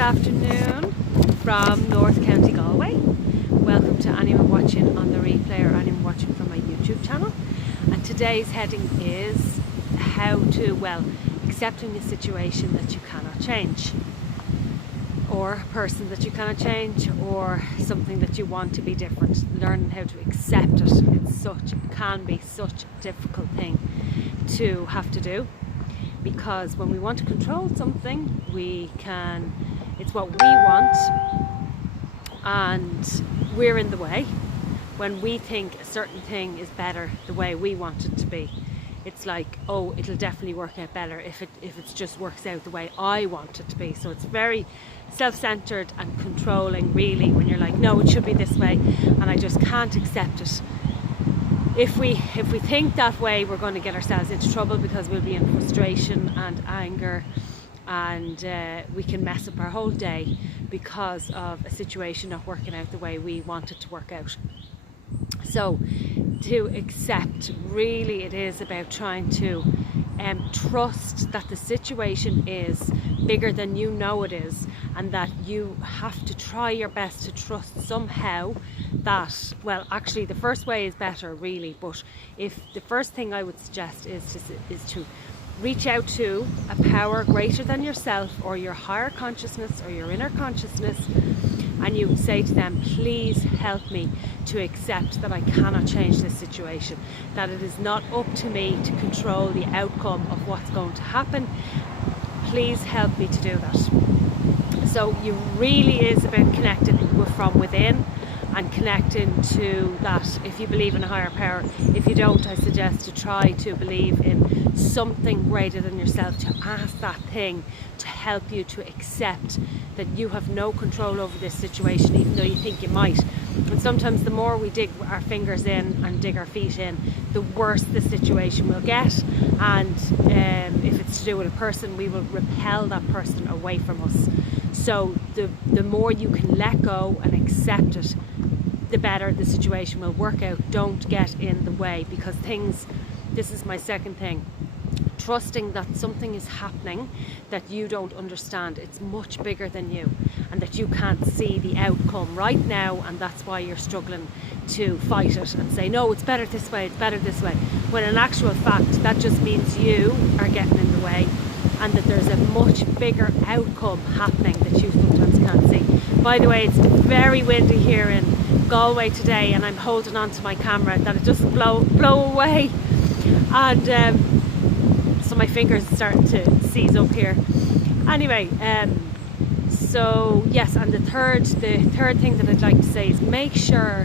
afternoon from North County Galway. Welcome to Emer Watchorn on the replay, or Emer Watchorn from my YouTube channel. And today's heading is how to, accepting a situation that you cannot change, or a person that you cannot change, or something that you want to be different. Learning how to accept it. It can be such a difficult thing to have to do, because when we want to control something, it's what we want and we're in the way. When we think a certain thing is better the way we want it to be, it's like, oh, it'll definitely work out better if it just works out the way I want it to be. So it's very self-centered and controlling, really, when you're like, no, it should be this way and I just can't accept it. If we think that way, we're going to get ourselves into trouble, because we'll be in frustration and anger, and we can mess up our whole day because of a situation not working out the way we want it to work out. So to accept, really, it is about trying to trust that the situation is bigger than you know it is, and that you have to try your best to trust somehow that, actually the first way is better, really, but if the first thing I would suggest is to reach out to a power greater than yourself, or your higher consciousness, or your inner consciousness, and you say to them, please help me to accept that I cannot change this situation, that it is not up to me to control the outcome of what's going to happen. Please help me to do that. So it really is about connecting from within, and connecting to that. If you believe in a higher power, if you don't, I suggest to try to believe in something greater than yourself, to ask that thing to help you to accept that you have no control over this situation, even though you think you might. And sometimes the more we dig our fingers in and dig our feet in, the worse the situation will get. And if it's to do with a person, we will repel that person away from us. So the more you can let go and accept it, the better the situation will work out. Don't get in the way, because this is my second thing, trusting that something is happening that you don't understand. It's much bigger than you, and that you can't see the outcome right now, and that's why you're struggling to fight it and say, no, it's better this way, it's better this way, when in actual fact that just means you are getting in the way, and that there's a much bigger outcome happening that you sometimes can't see. By the way, it's very windy here in Galway today, and I'm holding on to my camera that it doesn't blow away, and so my fingers are starting to seize up here. Anyway, so yes, and the third thing that I'd like to say is, make sure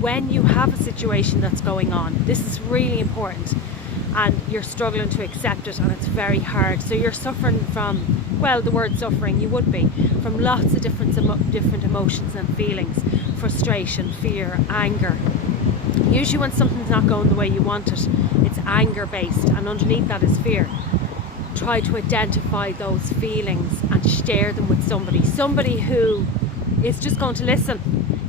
when you have a situation that's going on, this is really important, and you're struggling to accept it, and it's very hard. So you're suffering from, the word suffering, you would be, from lots of different emotions and feelings: frustration, fear, anger. Usually when something's not going the way you want it, it's anger based, and underneath that is fear. Try to identify those feelings and share them with somebody who is just going to listen.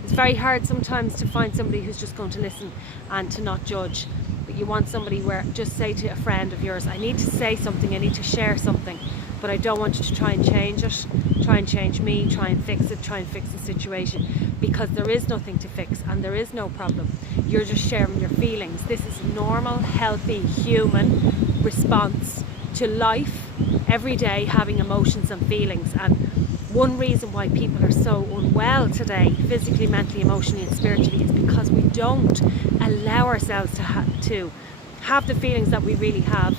It's very hard sometimes to find somebody who's just going to listen and to not judge. But you want somebody where, just say to a friend of yours, I need to say something, I need to share something, but I don't want you to try and change it, try and change me, try and fix it, try and fix the situation, because there is nothing to fix and there is no problem. You're just sharing your feelings. This is a normal, healthy, human response to life, every day having emotions and feelings. And one reason why people are so unwell today, physically, mentally, emotionally and spiritually, is because we don't allow ourselves to have the feelings that we really have,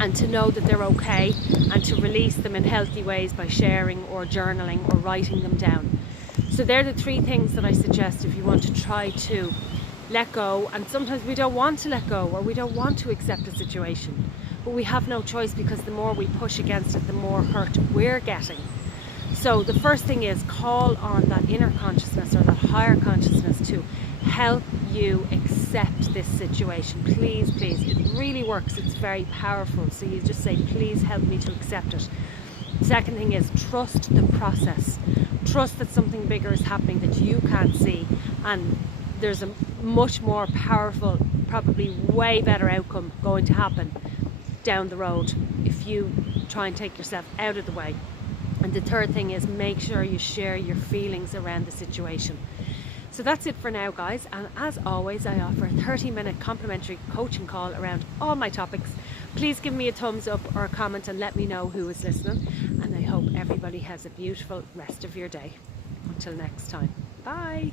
and to know that they're okay, and to release them in healthy ways by sharing or journaling or writing them down. So they're the three things that I suggest if you want to try to let go. And sometimes we don't want to let go, or we don't want to accept a situation, but we have no choice, because the more we push against it, the more hurt we're getting. So the first thing is, call on that inner consciousness, or that higher consciousness, to help you accept this situation. Please, it really works. It's very powerful. So you just say, please help me to accept it. Second thing is, trust the process. Trust that something bigger is happening that you can't see, and there's a much more powerful, probably way better outcome going to happen down the road if you try and take yourself out of the way. And the third thing is make sure you share your feelings around the situation. So that's it for now, guys, and as always I offer a 30-minute complimentary coaching call around all my topics. Please give me a thumbs up or a comment and let me know who is listening, and I hope everybody has a beautiful rest of your day. Until next time, bye.